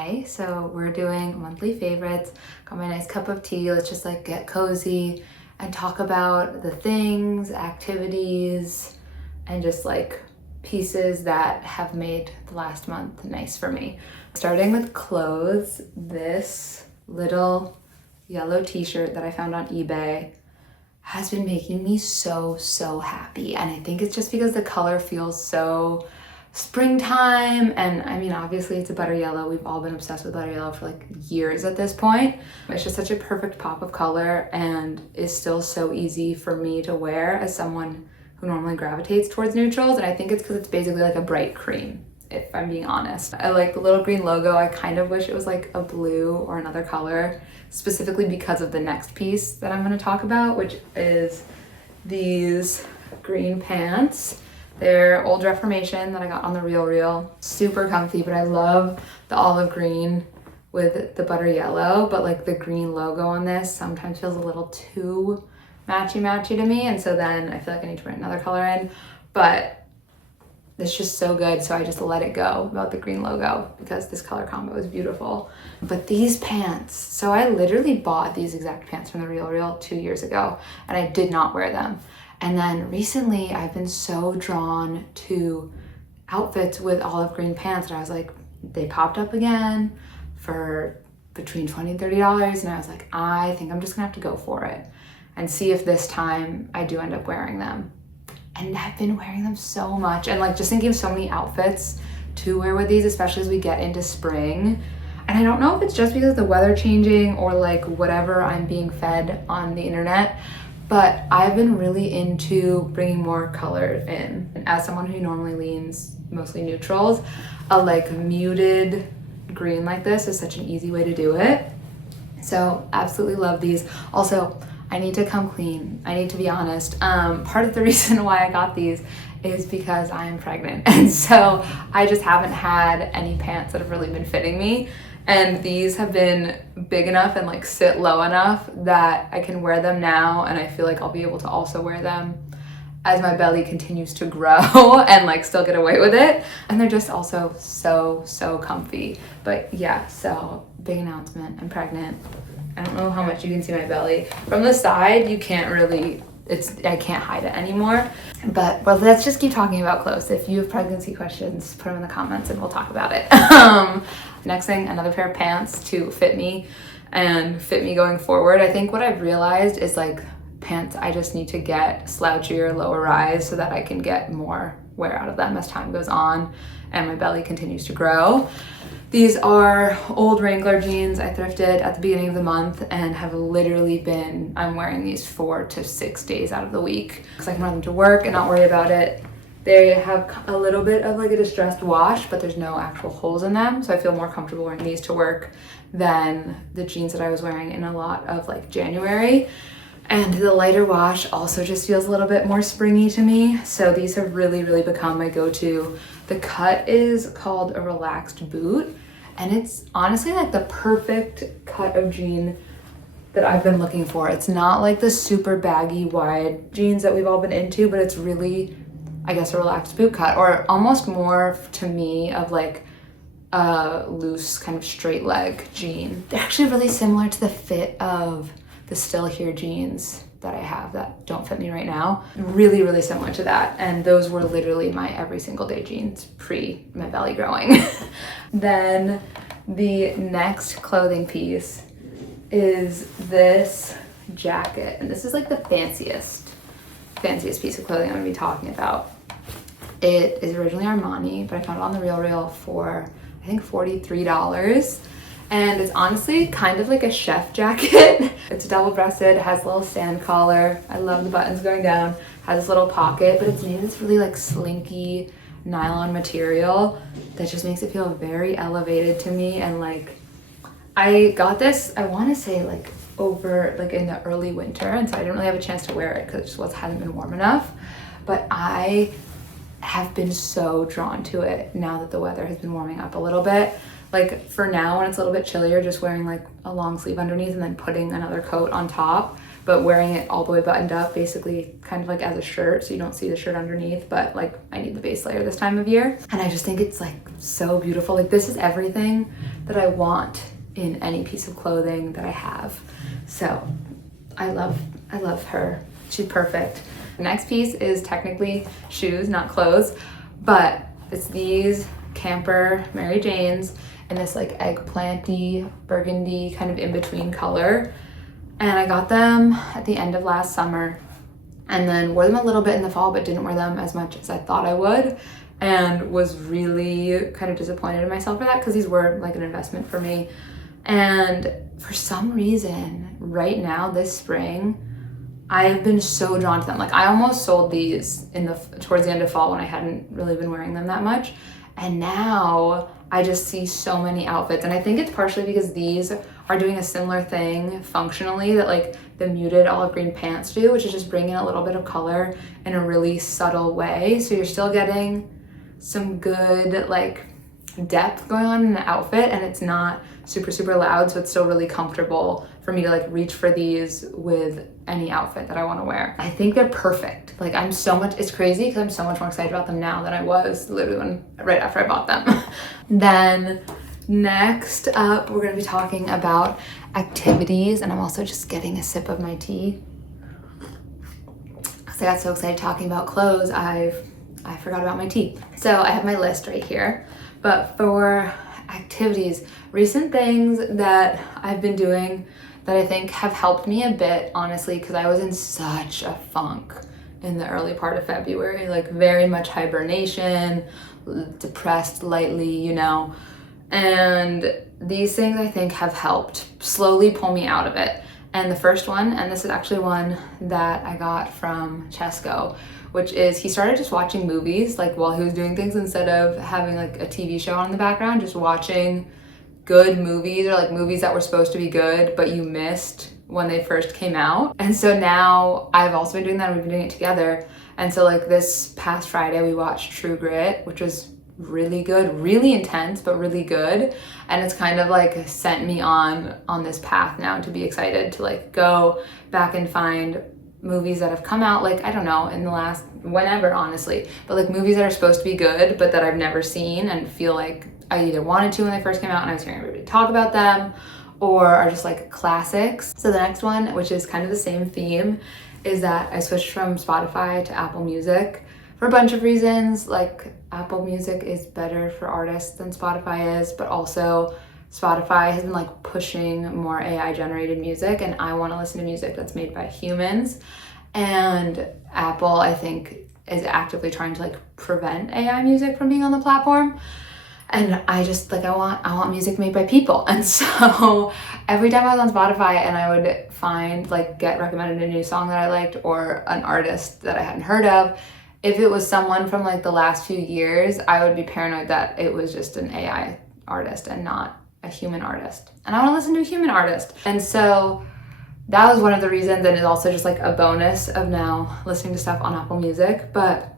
Hey, so we're doing monthly favorites. Got my nice cup of tea. Let's just like get cozy and talk about the things, activities, and just like pieces that have made the last month nice for me. Starting with clothes, this little yellow t-shirt that I found on eBay has been making me so happy. And I think it's just because the color feels so springtime, and I mean, obviously it's a butter yellow. We've all been obsessed with butter yellow for like years at this point. It's just such a perfect pop of color and is still so easy for me to wear as someone who normally gravitates towards neutrals. And I think it's because it's basically like a bright cream, if I'm being honest. I like the little green logo. I kind of wish it was like a blue or another color, specifically because of the next piece that I'm going to talk about, which is these green pants. They're Old Reformation that I got on the RealReal. Super comfy, but I love the olive green with the butter yellow, but like the green logo on this sometimes feels a little too matchy to me, and so then I feel like I need to put another color in, but it's just so good, so I just let it go about the green logo because this color combo is beautiful. But these pants, so I literally bought these exact pants from the RealReal 2 years ago, and I did not wear them. And then recently I've been so drawn to outfits with olive green pants, and I was like, they popped up again for between $20 and $30, and I was like, I think I'm just gonna have to go for it and see if this time I do end up wearing them. And I've been wearing them so much, and like just thinking of so many outfits to wear with these, especially as we get into spring. And I don't know if it's just because of the weather changing or like whatever I'm being fed on the internet, but I've been really into bringing more color in. And as someone who normally leans mostly neutrals, a like muted green like this is such an easy way to do it. So absolutely love these. Also, I need to come clean. I need to be honest. Part of the reason why I got these is because I'm pregnant. And so I just haven't had any pants that have really been fitting me. And these have been big enough and like sit low enough that I can wear them now, and I feel like I'll be able to also wear them as my belly continues to grow and like still get away with it. And they're just also so comfy. But yeah, so big announcement, I'm pregnant. I don't know how much you can see my belly. From the side, you can't really, I can't hide it anymore. But well, let's just keep talking about clothes. If you have pregnancy questions, put them in the comments and we'll talk about it. Next thing, another pair of pants to fit me and fit me going forward. I think what I've realized is like pants, I just need to get slouchier, lower rise so that I can get more wear out of them as time goes on and my belly continues to grow. These are old Wrangler jeans I thrifted at the beginning of the month and have literally been, I'm wearing these 4 to 6 days out of the week because I can wear them to work and not worry about it. They have a little bit of like a distressed wash, but there's no actual holes in them. So I feel more comfortable wearing these to work than the jeans that I was wearing in a lot of like January. And the lighter wash also just feels a little bit more springy to me. So these have really become my go-to. The cut is called a relaxed boot, and it's honestly like the perfect cut of jean that I've been looking for. It's not like the super baggy wide jeans that we've all been into, but it's really, I guess, a relaxed boot cut, or almost more to me of like a loose kind of straight leg jean. They're actually really similar to the fit of the Still Here jeans that I have that don't fit me right now. Really similar to that. And those were literally my every single day jeans pre my belly growing. Then the next clothing piece is this jacket. And this is like the fanciest piece of clothing I'm gonna be talking about. It is originally Armani, but I found it on the RealReal for I think $43. And it's honestly kind of like a chef jacket. It's double-breasted, it has a little sand collar. I love the buttons going down. Has this little pocket, but it's made of this really like slinky nylon material that just makes it feel very elevated to me. And like, I got this, I want to say like over like in the early winter, and so I didn't really have a chance to wear it because it just hadn't been warm enough. But I have been so drawn to it now that the weather has been warming up a little bit. Like for now, when it's a little bit chillier, just wearing like a long sleeve underneath and then putting another coat on top, but wearing it all the way buttoned up, basically kind of like as a shirt, so you don't see the shirt underneath, but like I need the base layer this time of year. And I just think it's like so beautiful. Like this is everything that I want in any piece of clothing that I have. So I love her. She's perfect. The next piece is technically shoes, not clothes, but it's these camper Mary Janes in this like eggplanty, burgundy kind of in-between color. And I got them at the end of last summer and then wore them a little bit in the fall, but didn't wear them as much as I thought I would, and was really kind of disappointed in myself for that because these were like an investment for me. And for some reason, right now, this spring, I've been so drawn to them. Like I almost sold these towards the end of fall when I hadn't really been wearing them that much. And now I just see so many outfits. And I think it's partially because these are doing a similar thing functionally that like the muted olive green pants do, which is just bringing a little bit of color in a really subtle way. So you're still getting some good like depth going on in the outfit, and it's not super, super loud. So it's still really comfortable for me to like reach for these with any outfit that I want to wear. I think they're perfect. Like it's crazy because I'm so much more excited about them now than I was literally right after I bought them. Then next up, we're going to be talking about activities, and I'm also just getting a sip of my tea. Because I got so excited talking about clothes, I forgot about my tea. So I have my list right here, but for activities, recent things that I've been doing that I think have helped me a bit, honestly, because I was in such a funk in the early part of February, like very much hibernation, depressed lightly, you know, and these things I think have helped slowly pull me out of it. And the first one, and this is actually one that I got from Chesco, which is he started just watching movies like while he was doing things instead of having like a TV show on in the background, just watching good movies or like movies that were supposed to be good but you missed when they first came out. And so now I've also been doing that, and we've been doing it together. And so like this past Friday we watched True Grit, which was really good, really intense, but really good. And it's kind of like sent me on this path now to be excited to like go back and find movies that have come out, like, I don't know, in the last, whenever, honestly, but like movies that are supposed to be good, but that I've never seen and feel like I either wanted to when they first came out and I was hearing everybody talk about them, or are just like classics. So the next one, which is kind of the same theme, is that I switched from Spotify to Apple Music for a bunch of reasons. Like Apple Music is better for artists than Spotify is, but also Spotify has been like pushing more AI generated music, and I want to listen to music that's made by humans. And Apple, I think, is actively trying to like prevent AI music from being on the platform. And I just like, I want music made by people. And so every time I was on Spotify and I would find like get recommended a new song that I liked or an artist that I hadn't heard of, if it was someone from like the last few years, I would be paranoid that it was just an AI artist and not a human artist. And I want to listen to a human artist. And so that was one of the reasons, and it's also just like a bonus of now listening to stuff on Apple Music. But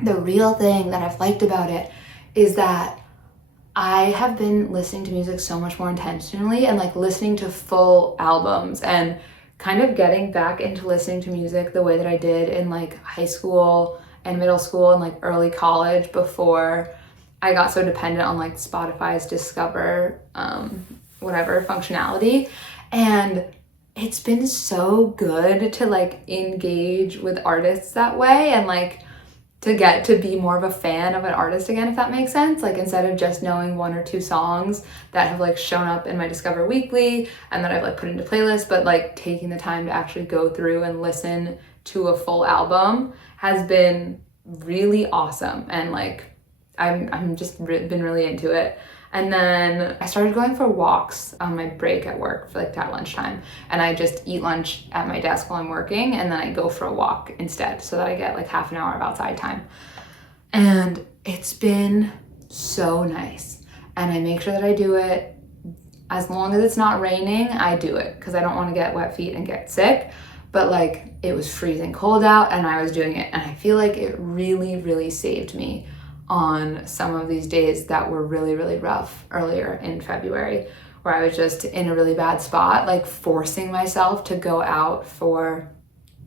the real thing that I've liked about it is that I have been listening to music so much more intentionally and like listening to full albums and kind of getting back into listening to music the way that I did in like high school and middle school and like early college before I got so dependent on like Spotify's Discover, whatever functionality. And it's been so good to like engage with artists that way and like to get to be more of a fan of an artist again, if that makes sense. Like instead of just knowing one or two songs that have like shown up in my Discover Weekly and that I've like put into playlists, but like taking the time to actually go through and listen to a full album has been really awesome. And like I'm just been really into it. And then I started going for walks on my break at work for like at lunchtime. And I just eat lunch at my desk while I'm working, and then I go for a walk instead so that I get like half an hour of outside time. And it's been so nice. And I make sure that I do it as long as it's not raining. I do it because I don't want to get wet feet and get sick. But like it was freezing cold out and I was doing it, and I feel like it really, really saved me on some of these days that were really, really rough earlier in February, where I was just in a really bad spot. Like forcing myself to go out for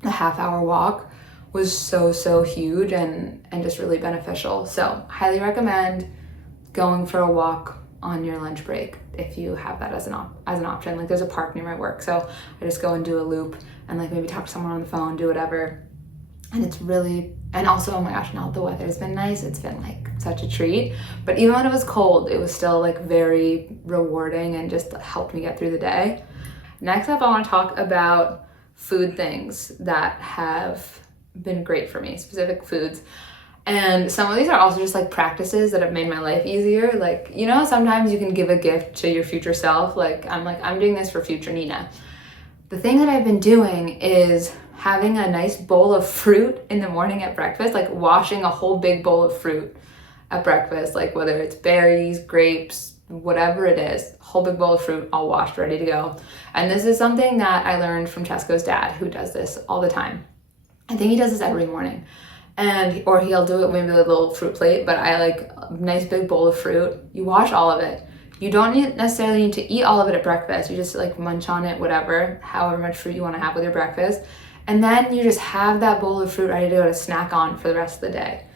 a half-hour walk was so huge and just really beneficial. So highly recommend going for a walk on your lunch break if you have that as an option. Like there's a park near my work, so I just go and do a loop and like maybe talk to someone on the phone, do whatever. And it's really, and also, oh my gosh, now the weather's been nice. It's been like such a treat. But even when it was cold, it was still like very rewarding and just helped me get through the day. Next up, I want to talk about food things that have been great for me, specific foods. And some of these are also just like practices that have made my life easier. Like, you know, sometimes you can give a gift to your future self. I'm doing this for future Nina. The thing that I've been doing is having a nice bowl of fruit in the morning at breakfast, like washing a whole big bowl of fruit at breakfast, like whether it's berries, grapes, whatever it is, whole big bowl of fruit all washed, ready to go. And this is something that I learned from Chesko's dad, who does this all the time. I think he does this every morning. Or he'll do it maybe with a little fruit plate, but I like a nice big bowl of fruit. You wash all of it. You don't necessarily need to eat all of it at breakfast. You just like munch on it, whatever, however much fruit you want to have with your breakfast. And then you just have that bowl of fruit ready to go to snack on for the rest of the day.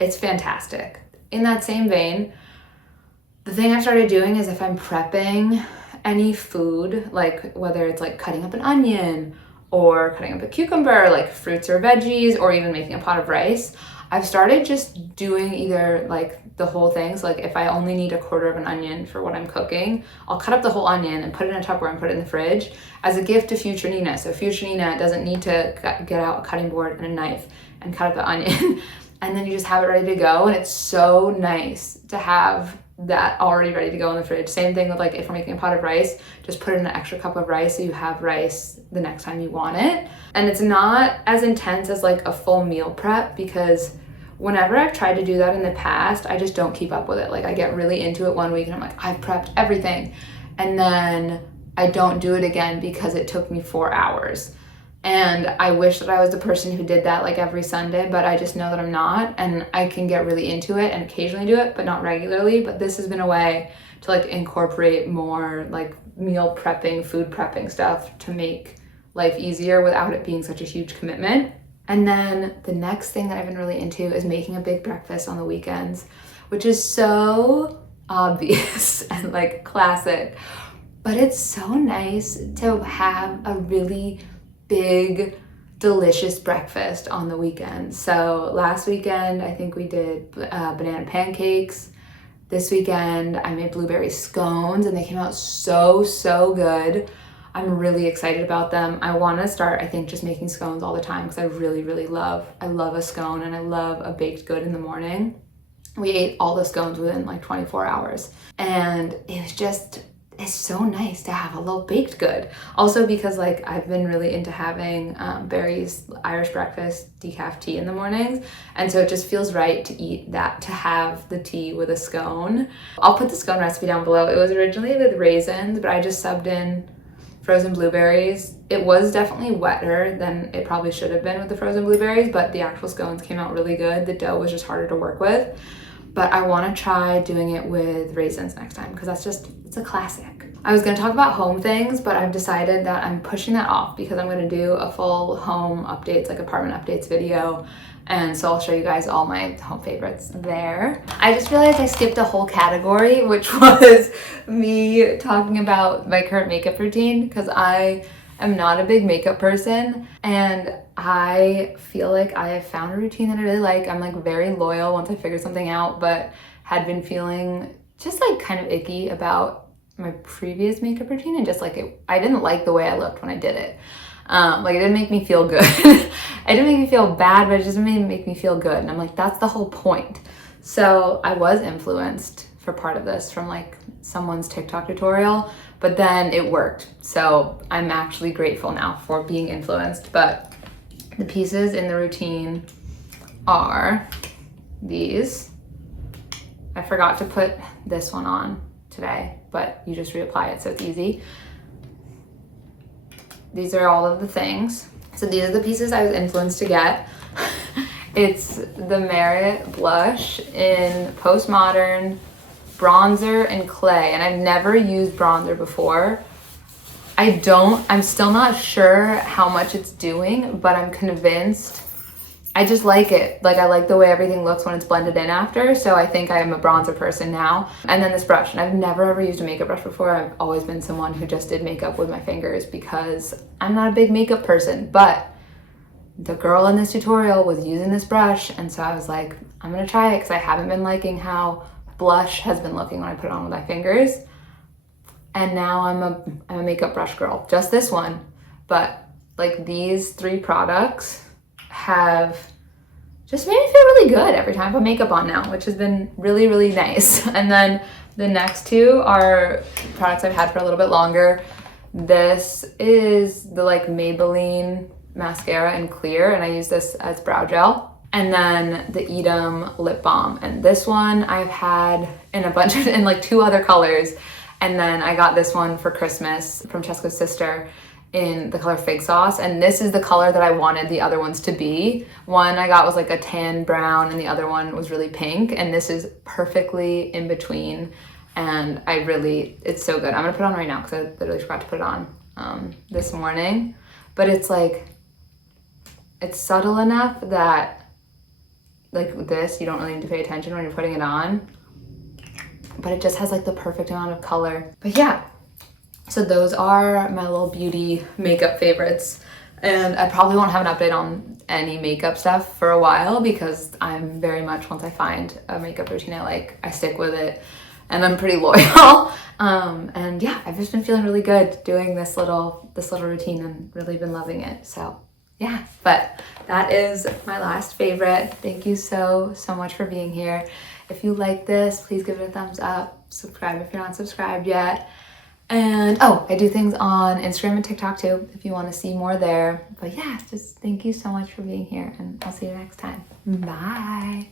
It's fantastic. In that same vein, the thing I've started doing is if I'm prepping any food, like whether it's like cutting up an onion or cutting up a cucumber, like fruits or veggies, or even making a pot of rice, I've started just doing either like the whole thing. So like if I only need a quarter of an onion for what I'm cooking, I'll cut up the whole onion and put it in a Tupperware and put it in the fridge as a gift to future Nina. So future Nina doesn't need to get out a cutting board and a knife and cut up the onion. And then you just have it ready to go. And it's so nice to have that already ready to go in the fridge. Same thing with like if we're making a pot of rice, just put in an extra cup of rice so you have rice the next time you want it. And it's not as intense as like a full meal prep, because whenever I've tried to do that in the past, I just don't keep up with it. Like I get really into it one week and I'm like, I've prepped everything. And then I don't do it again because it took me 4 hours. And I wish that I was the person who did that like every Sunday, but I just know that I'm not, and I can get really into it and occasionally do it, but not regularly. But this has been a way to like incorporate more like meal prepping, food prepping stuff to make life easier without it being such a huge commitment. And then the next thing that I've been really into is making a big breakfast on the weekends, which is so obvious and like classic, but it's so nice to have a really big, delicious breakfast on the weekend. So last weekend, I think we did banana pancakes. This weekend, I made blueberry scones and they came out so good. I'm really excited about them. I want to start, I think, just making scones all the time because I really love a scone and I love a baked good in the morning. We ate all the scones within like 24 hours. And it's so nice to have a little baked good. Also because like I've been really into having Barry's Irish breakfast decaf tea in the mornings. And so it just feels right to eat that, to have the tea with a scone. I'll put the scone recipe down below. It was originally with raisins, but I just subbed in frozen blueberries. It was definitely wetter than it probably should have been with the frozen blueberries, but the actual scones came out really good. The dough was just harder to work with. But I want to try doing it with raisins next time because it's a classic. I was going to talk about home things, but I've decided that I'm pushing that off because I'm going to do a full home updates, like apartment updates video. And so I'll show you guys all my home favorites there. I just realized I skipped a whole category, which was me talking about my current makeup routine because I am not a big makeup person and I feel like I have found a routine that I really like. I'm like very loyal once I figure something out, but had been feeling just like kind of icky about my previous makeup routine and just like I didn't like the way I looked when I did it. Like it didn't make me feel good. It didn't make me feel bad, but it just made make me feel good. And I'm like, that's the whole point. So I was influenced for part of this from like someone's TikTok tutorial, but then it worked. So I'm actually grateful now for being influenced. But the pieces in the routine are these. I forgot to put this one on today, but you just reapply it so it's easy. These are all of the things. So these are the pieces I was influenced to get. It's the Merit blush in Postmodern, bronzer, and clay. And I've never used bronzer before. I'm still not sure how much it's doing, but I'm convinced I just like it. Like I like the way everything looks when it's blended in after. So I think I am a bronzer person now. And then this brush, and I've never ever used a makeup brush before. I've always been someone who just did makeup with my fingers because I'm not a big makeup person, but the girl in this tutorial was using this brush. And so I was like, I'm gonna try it because I haven't been liking how blush has been looking when I put it on with my fingers. And now I'm a makeup brush girl, just this one. But like these 3 products have just made me feel really good every time I put makeup on now, which has been really, really nice. And then the next 2 are products I've had for a little bit longer. This is the like Maybelline mascara in clear, and I use this as brow gel. And then the Edam lip balm. And this one I've had in a bunch of, in like 2 other colors. And then I got this one for Christmas from Cheska's sister in the color Fig Sauce, and this is the color that I wanted the other ones to be. One I got was like a tan brown and the other one was really pink, and this is perfectly in between, and it's so good. I'm gonna put it on right now because I literally forgot to put it on this morning, but it's like, it's subtle enough that like with this, you don't really need to pay attention when you're putting it on, but it just has like the perfect amount of color. But yeah, so those are my little beauty makeup favorites. And I probably won't have an update on any makeup stuff for a while because I'm very much, once I find a makeup routine I like, I stick with it and I'm pretty loyal. And yeah, I've just been feeling really good doing this little routine and really been loving it. So yeah, but that is my last favorite. Thank you so much for being here. If you like this, please give it a thumbs up, subscribe if you're not subscribed yet. And oh, I do things on Instagram and TikTok too, if you want to see more there. But yeah, just thank you so much for being here, and I'll see you next time. Bye.